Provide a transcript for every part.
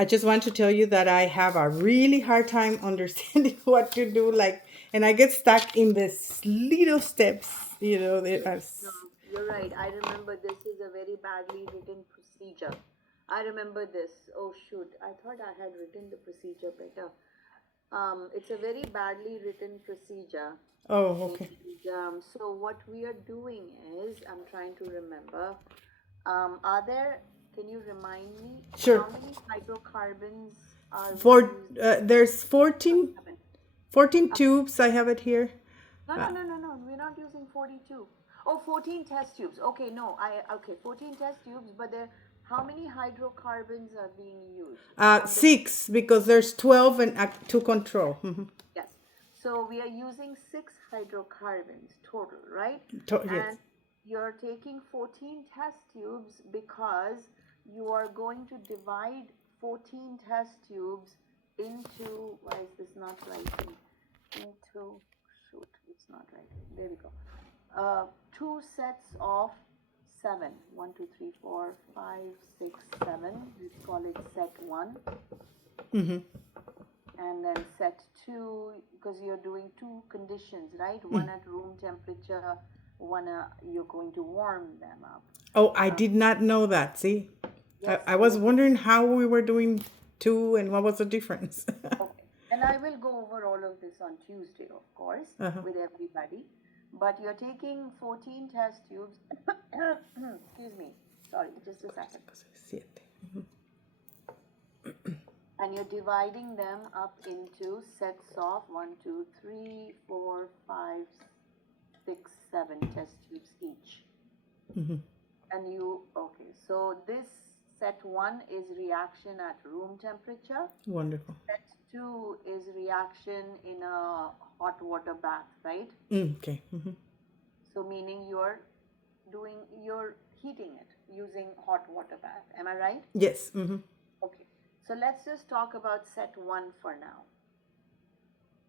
I just want to tell you that I have a really hard time understanding what to do, like, and I get stuck in this little steps, there are, No, you're right. I remember this is a very badly written procedure. I remember this. Oh shoot, I thought I had written the procedure better. It's a very badly written procedure. oh, And okay. so what we are doing is, I'm trying to remember. Are there, can you remind me Sure. how many hydrocarbons are we For using? there's 14, Seven. 14 Uh, tubes. I have it here. no, Uh, no, no, no, no. We're not using 42. Oh, 14 test tubes. Okay, no, okay, 14 test tubes, but there, how many hydrocarbons are being used on the, 6 because there's 12 and to control. yes. So we are using six hydrocarbons total, right? Yes. And you're taking 14 test tubes because you are going to divide 14 test tubes into, why is this not writing? Into, shoot, it's not writing. There we go. Two sets of seven. One, two, three, four, five, six, seven. Let's call it set one. And then set two, because you're doing two conditions, right? One at room temperature, one you're going to warm them up. Oh, I Uh, did not know that. See, yes, I was you're doing. wondering how we were doing two and what was the difference. Okay. And I will go over all of this on Tuesday, of course, Uh-huh. with everybody. But you're taking 14 test tubes. Excuse me. Sorry, just a second. Siete. And you're dividing them up into sets of one, two, three, four, five, six, seven test tubes each. And you, okay, so this set one is reaction at room temperature. Wonderful. Set two is reaction in a hot water bath, right? Okay. So meaning you're heating it using hot water bath. Am I right? Yes. Okay. So let's just talk about set one for now.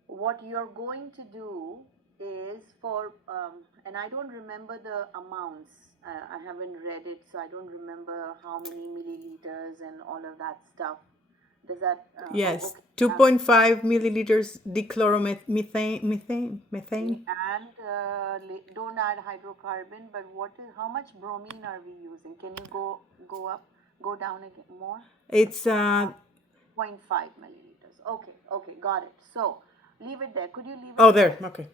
What you're going to do is for, and I don't remember the amounts. I haven't read it, so I don't remember how many milliliters and all of that stuff. Does that, oh, Yes. okay. 2.5 milliliters dichloromethane. Methane. And don't add hydrocarbon, but how much bromine are we using? Can you go up, go down again more? It's zero point 0.5 milliliters. Okay, okay, got it. So leave it there. Could you leave oh, it there. there Okay.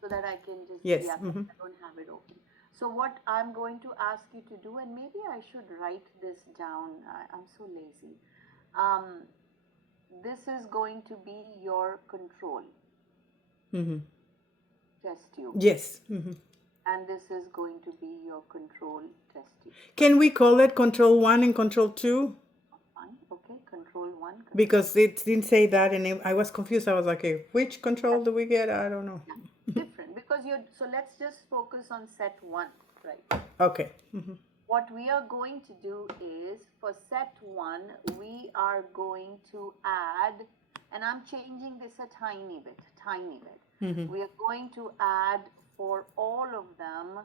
so that I can just, Yes. yeah, 'cause I don't have it open. So what I'm going to ask you to do, and maybe I should write this down. I'm so lazy. Um, this is going to be your control test tube, Yes. and this is going to be your control test tube. Can we call it control 1 and control 2? Fine. Okay, control one, control Because two. it didn't say that, and I was confused. I was like, okay, which control do we get? I don't know. Yeah, different because you're. So let's just focus on set one, right? Okay. What we are going to do is for set one, we are going to add, and I'm changing this a tiny bit, tiny bit. We are going to add for all of them,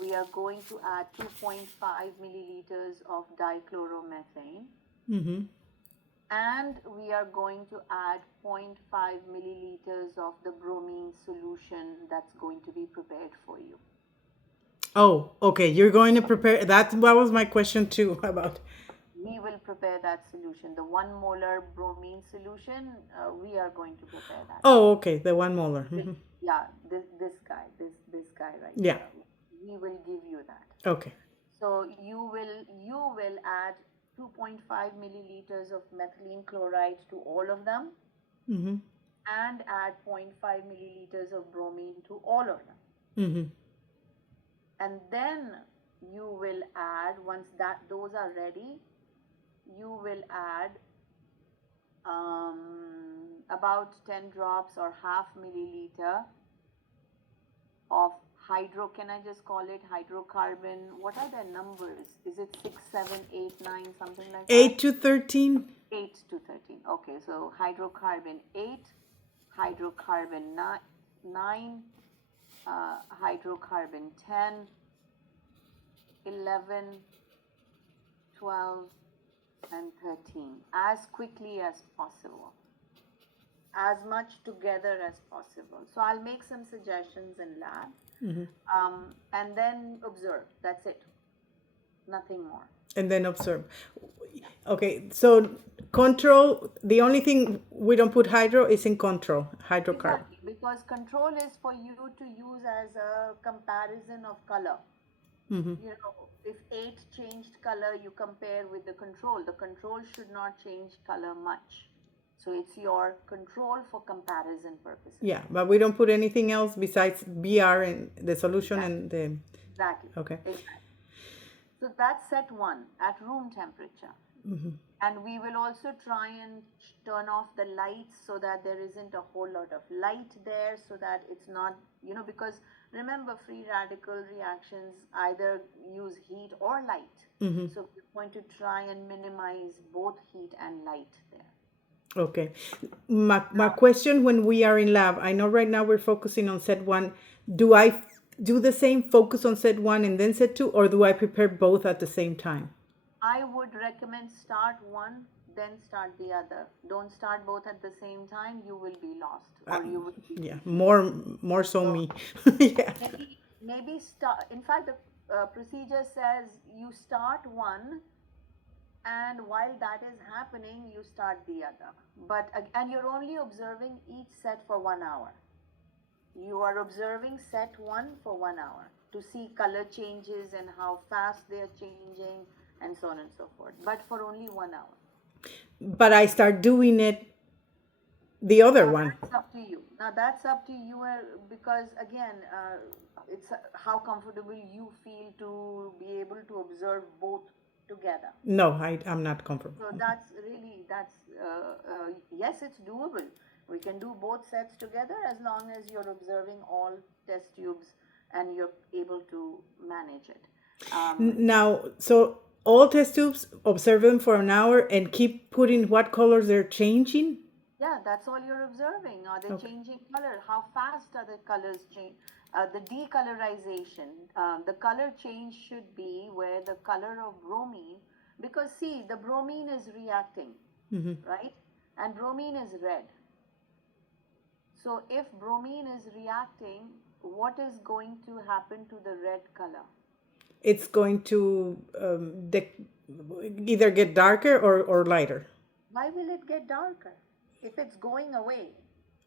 we are going to add 2.5 milliliters of dichloromethane. And we are going to add zero point 0.5 milliliters of the bromine solution that's going to be prepared for you. Oh, okay. You're going to prepare. That was my question too about. We will prepare that solution. The 1 molar bromine solution, we are going to prepare that for Oh, you. okay. The 1 molar. Yeah, this guy right Yeah. here. We will give you that. Okay. So you will add 2.5 milliliters of methylene chloride to all of them and add zero point 0.5 milliliters of bromine to all of them. And then you will add, once those are ready, you will add about 10 drops or half milliliter of can I just call it hydrocarbon? What are their numbers? Is it 6, 7, 8, 9, something like that? 8 to 13. 8 to 13. Okay, so hydrocarbon 8, hydrocarbon 9, hydrocarbon 10, 11, 12, and 13 as quickly as possible, as much together as possible. So I'll make some suggestions in lab, and then observe. That's it. Nothing more. And then observe. Yeah. Okay, so control, the only thing we don't put hydro is in control, hydrocarbon. Exactly, because control is for you to use as a comparison of color. You know, if 8 changed color, you compare with the control. The control should not change color much. So it's your control for comparison purposes. Yeah, but we don't put anything else besides BR and the solution and the. Exactly. Okay. Exactly. So that's set 1 at room temperature. And we will also try and turn off the lights so that there isn't a whole lot of light there, so that it's not, because remember, free radical reactions either use heat or light. So we're going to try and minimize both heat and light there. Okay. My question when we are in lab, I know right now we're focusing on set 1. Do I do the same, focus on set 1 and then set 2, or do I prepare both at the same time? I would recommend start one, then start the other. Don't start both at the same time. You will be lost, or you will be. Yeah, more so me. Yeah. Maybe start. In fact, the procedure says you start one, and while that is happening, you start the other. And you're only observing each set for 1 hour. You are observing set 1 for 1 hour to see color changes and how fast they are changing, and so on and so forth, but for only 1 hour. But I start doing it the other one. That's up to you. Now that's up to you, because again, it's how comfortable you feel to be able to observe both together. No, I'm not comfortable. So that's yes, it's doable. We can do both sets together as long as you're observing all test tubes and you're able to manage it. Now, so all test tubes, observe them for an hour and keep putting what colors they're changing? Yeah, that's all you're observing. Are they changing color? How fast are the colors change? The decolorization, the color change should be where the color of bromine, because see, the bromine is reacting, right? And bromine is red. So if bromine is reacting, what is going to happen to the red color? It's going to either get darker or lighter. Why will it get darker if it's going away?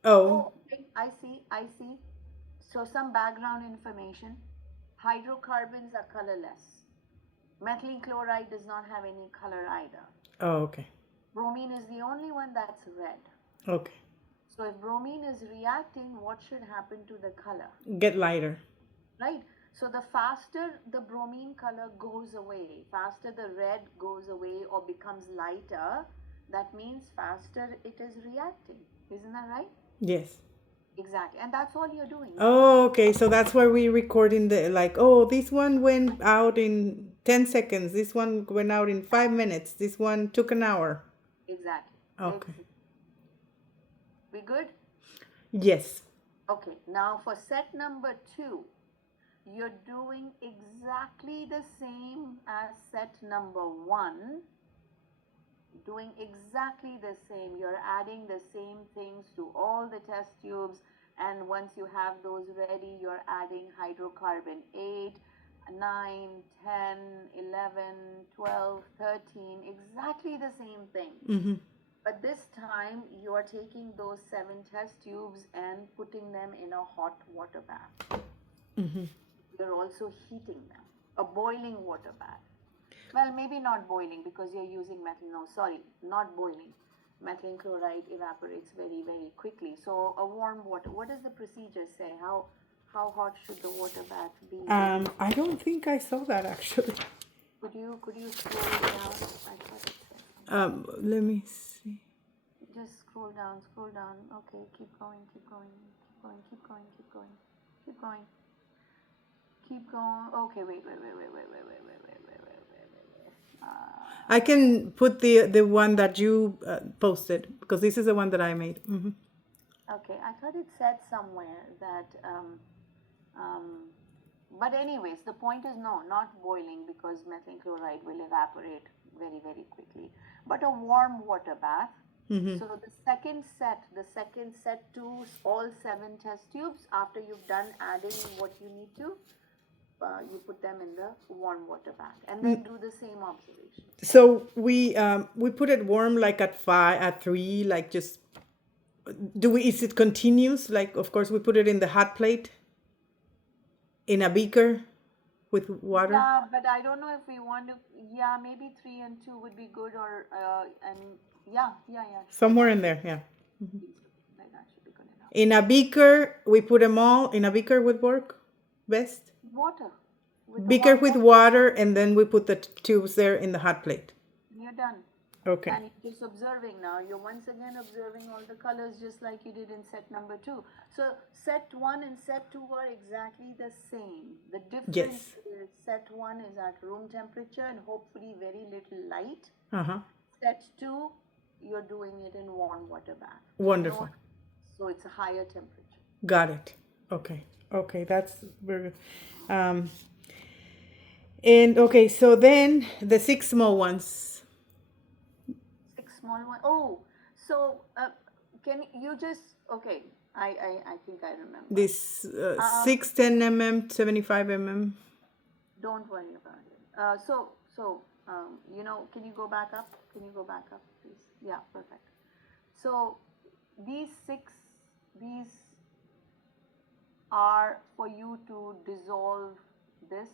Oh, Okay, I see. So some background information. Hydrocarbons are colorless. Methylene chloride does not have any color either. oh, okay. Bromine is the only one that's red. Okay. So if bromine is reacting, what should happen to the color? Get lighter. Right? So the faster the bromine color goes away, faster the red goes away or becomes lighter, that means faster it is reacting. Isn't that right? Yes. Exactly. And that's all you're doing. Oh, okay. So that's why we record in the oh, this one went out in 10 seconds. This one went out in 5 minutes. This one took an hour. Exactly. Okay. We good? Yes. Okay. Now for set number 2, you're doing exactly the same as set number 1. Doing exactly the same. You're adding the same things to all the test tubes, and once you have those ready, you're adding hydrocarbon 8, 9, 10, 11, 12, 13, exactly the same thing. But this time you're taking those 7 test tubes and putting them in a hot water bath. You're also heating them, a boiling water bath. Well, maybe not boiling because you're using not boiling. Methylene chloride evaporates very, very quickly. So a warm water. What does the procedure say? How hot should the water bath be? I don't think I saw that actually. Could you scroll down? I thought it said. Let me see. Just scroll down. Okay, keep going. Okay, wait. I can put the one that you posted because this is the one that I made. Okay, I thought it said somewhere that, but anyways, the point is not boiling because methylene chloride will evaporate very, very quickly. But a warm water bath. Mm-hmm. So the second set to all 7 test tubes, after you've done adding what you need to, you put them in the warm water bath and then do the same observation. So we put it warm like at 5, at 3, like just is it continuous? Like, of course, we put it in the hot plate in a beaker with water. Yeah, but I don't know if we want to. Yeah, maybe 3 and 2 would be good, or and yeah. Somewhere in there, yeah. Like that should be good enough. In a beaker, we put them all in a beaker would work best. Water. With the Beaker warm with water, water, and then we put the tubes there in the hot plate. you're done. Okay. And you're just observing now. You're once again observing all the colors just like you did in set number 2. So set 1 and set 2 are exactly the same. The difference is set 1 is at room temperature and hopefully very little light. Uh-huh. Set 2, you're doing it in warm water bath. Wonderful. So it's a higher temperature. Got it. Okay. Okay, that's very good. And okay, so then the 6 small ones. 6 small ones. Oh, so can you just, okay, I think I remember. This 6, 10 mm, 75 mm. Don't worry about it. Can you go back up? Can you go back up, please? Yeah, perfect. So these are for you to dissolve this.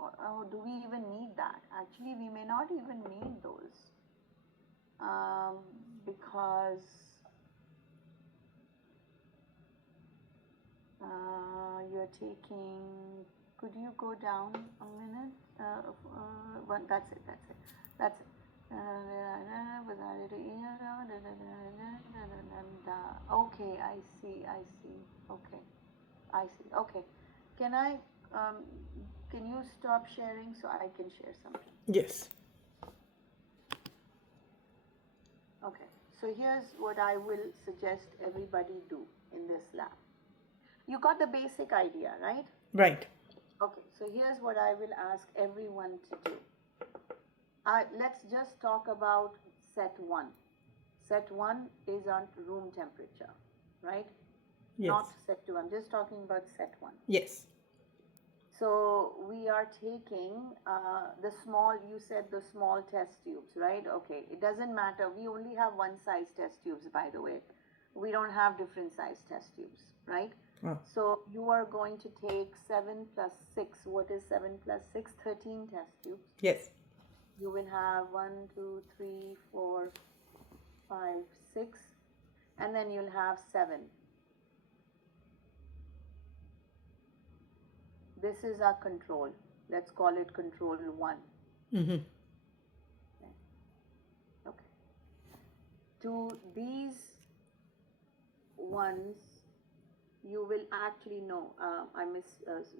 Or do we even need that? Actually, we may not even need those. Because you're taking, could you go down a minute? That's it. Okay, I see. Okay, I see. Okay, can you stop sharing so I can share something? Yes. Okay, so here's what I will suggest everybody do in this lab. You got the basic idea, right? Right. Okay, so here's what I will ask everyone to do. Let's just talk about set 1. Set 1 is on room temperature, right? Yes. Not set 2. I'm just talking about set 1. Yes. So we are taking the small, you said the small test tubes, right? Okay, it doesn't matter. We only have one size test tubes, by the way. We don't have different size test tubes, right? Oh. So you are going to take 7 plus 6. What is 7 plus 6? 13 test tubes. Yes. You will have 1, 2, 3, 4, 5, 6, and then you'll have 7. This is our control. Let's call it control 1. Mm-hmm. Okay. To these ones, you will actually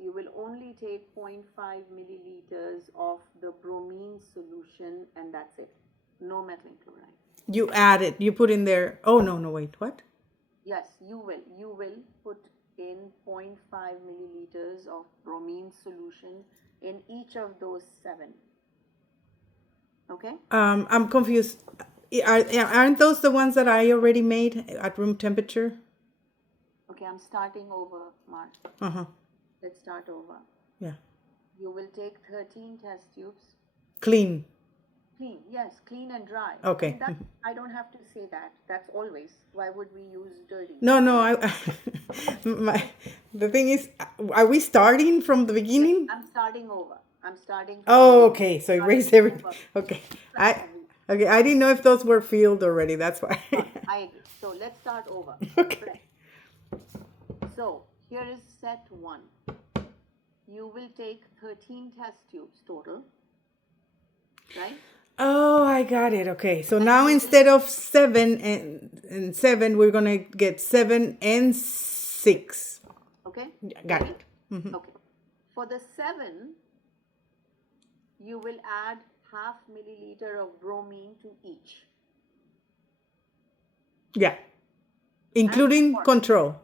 you will only take 0.5 milliliters of the bromine solution, and that's it. No methylene chloride. You add it. You put in there. Oh, no, wait. What? Yes, you will. You will put in 0.5 milliliters of bromine solution in each of those 7. Okay? I'm confused. Aren't those the ones that I already made at room temperature? Okay, I'm starting over, Mark. Uh-huh. Let's start over. Yeah. You will take 13 test tubes. Clean. Clean, yes, clean and dry. Okay. I don't have to say that. That's always. Why would we use dirty? No. The thing is, are we starting from the beginning? I'm starting over. Oh, okay. So erase everything. Okay. I didn't know if those were filled already. That's why. I agree. So let's start over. Okay. So here is set 1. You will take 13 test tubes total, right? Oh, I got it. Okay. So now instead of 7 and 7, we're going to get 7 and 6. Okay. Got it. Mm-hmm. Okay. For the 7, you will add half milliliter of bromine to each. Yeah. Including control.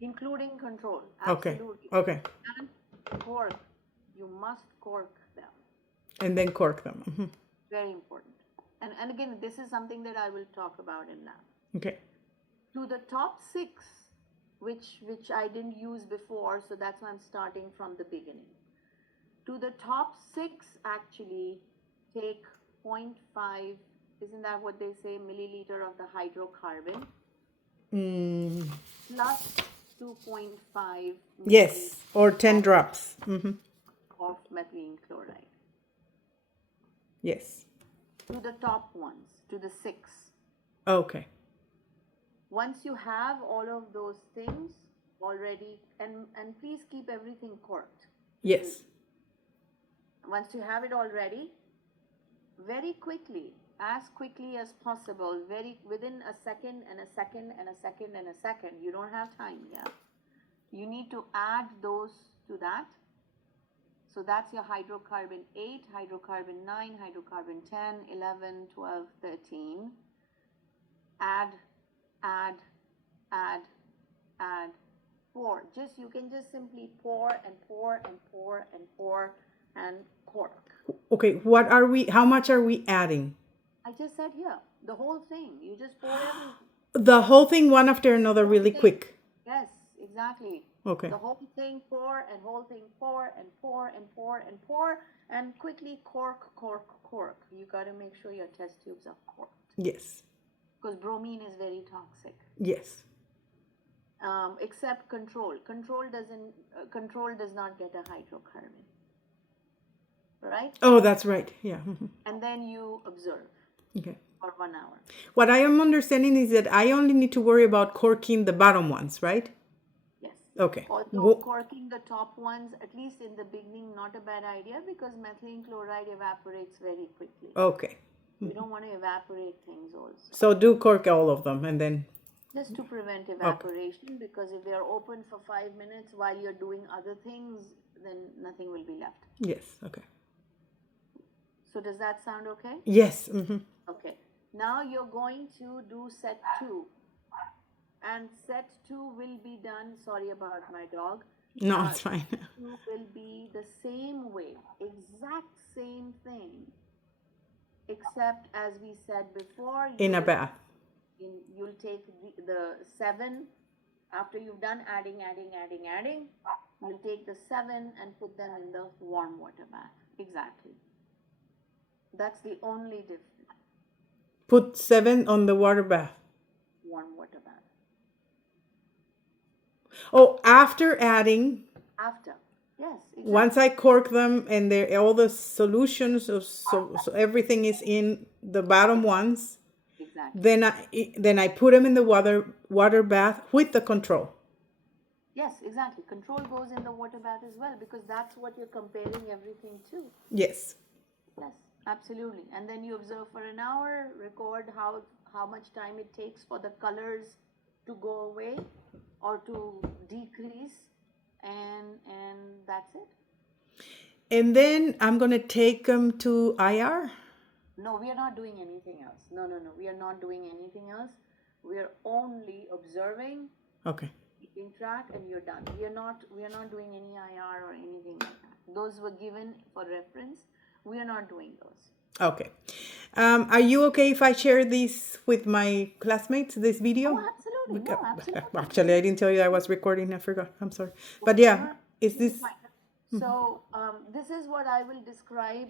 Including control. Okay. Absolutely. Okay. And cork. You must cork them. And then cork them. Very important. And again, this is something that I will talk about in lab. Okay. To the top 6, which I didn't use before, so that's why I'm starting from the beginning. To the top 6, actually, take 0.5, isn't that what they say, milliliter of the hydrocarbon, plus 2.5 Yes, or 10 drops. of methylene chloride. Yes. To the top ones, to the 6. Okay. Once you have all of those things already, and please keep everything corked. Yes. Once you have it all ready, very quickly, as quickly as possible, within a second and a second and a second and a second, you don't have time, yeah? You need to add those to that. So that's your hydrocarbon 8, hydrocarbon 9, hydrocarbon 10, 11, 12, 13. Add, pour. You can just simply pour and pour and pour and pour and cork. Okay, how much are we adding? I just said here, the whole thing. You just pour everything. The whole thing one after another really quick. Yes, exactly. Okay. The whole thing pour and whole thing pour and pour and pour and pour and quickly cork. You got to make sure your test tubes are corked. Yes. Because bromine is very toxic. Yes. Except control. Control does not get a hydrocarbon. Right? Oh, that's right. Yeah. And then you observe. Okay. For 1 hour. What I am understanding is that I only need to worry about corking the bottom ones, right? Yes. Okay. Although corking the top ones, at least in the beginning, not a bad idea because methylene chloride evaporates very quickly. Okay. You don't want to evaporate things also. So do cork all of them and then... Just to prevent evaporation, because if they are open for 5 minutes while you're doing other things, then nothing will be left. Yes. Okay. So does that sound okay? Yes. Okay. Now you're going to do set 2. And set 2 will be done, sorry about my dog. No, it's fine. 2 will be the same way, exact same thing, except as we said before. In a bath. You'll take the 7, after you've done adding, you'll take the 7 and put them in the warm water bath. Exactly. That's the only difference. Put 7 on the water bath. Warm water bath. Oh, after adding. After. Yes, exactly. Once I cork them and all the solutions, so everything is in the bottom ones. Exactly. Then I put them in the water bath with the control. Yes, exactly. Control goes in the water bath as well because that's what you're comparing everything to. Yes. Yes, absolutely. And then you observe for an hour, record how much time it takes for the colors to go away or to decrease, and that's it. And then I'm going to take them to IR. No, we are not doing anything else. No. We are not doing anything else. We are only observing. Okay. Keeping track, and you're done. We are not doing any IR or anything like that. Those were given for reference. We are not doing those. Okay. Are you okay if I share this with my classmates, this video? Oh, absolutely. No, absolutely. Actually, I didn't tell you I was recording. I forgot. I'm sorry. But yeah, is this... So this is what I will describe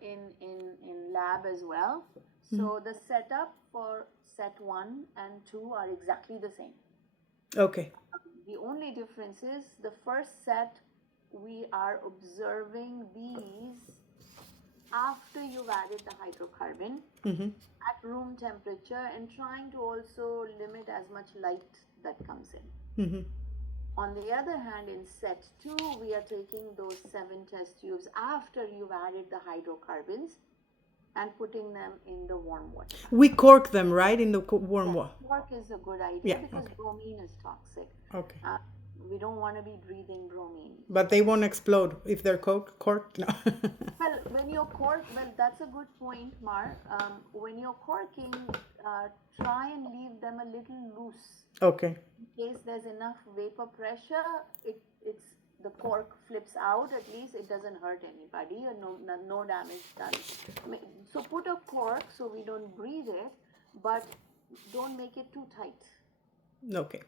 in lab as well. So the setup for set 1 and 2 are exactly the same. Okay. The only difference is the first set, we are observing these after you've added the hydrocarbon at room temperature and trying to also limit as much light that comes in. On the other hand, in set 2, we are taking those 7 test tubes after you've added the hydrocarbons and putting them in the warm water. We cork them, right, in the warm water? Cork is a good idea because bromine is toxic. Okay. We don't want to be breathing bromine. But they won't explode if they're corked? No. Well, when you're corked, that's a good point, Mar. When you're corking, try and leave them a little loose. Okay. In case there's enough vapor pressure, it's the cork flips out, at least it doesn't hurt anybody, or no damage done. So put a cork so we don't breathe it, but don't make it too tight. Okay.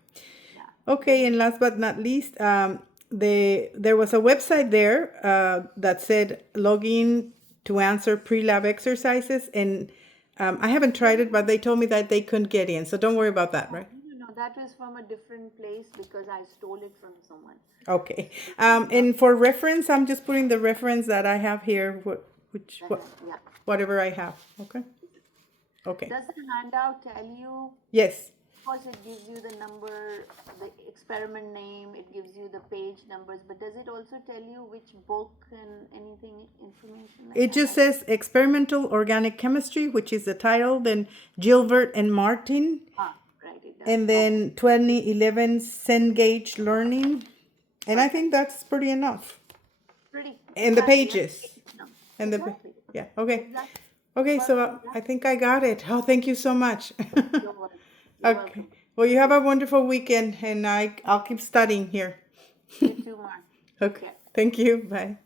Yeah. Okay, and last but not least, there was a website there that said log in to answer pre-lab exercises, and I haven't tried it, but they told me that they couldn't get in, so don't worry about that, right? No, that was from a different place because I stole it from someone. Okay. And for reference, I'm just putting the reference that I have here, Yeah. whatever I have. Okay. Okay. Does the handout tell you? Yes. Of course, it gives you the number, the experiment name, it gives you the page numbers, but does it also tell you which book and anything, information like It just says Experimental Organic Chemistry, which is the title, then Gilbert and Martin, right, it does. and then 2011 Cengage Learning. And I think that's pretty enough. Pretty. And the Exactly. pages. And Exactly. yeah, okay. Exactly. Okay, so I think I got it. Oh, thank you so much. You're welcome. You're Okay. welcome. Well, you have a wonderful weekend, and I'll keep studying here. You too, Mark. Okay. Thank you. Bye.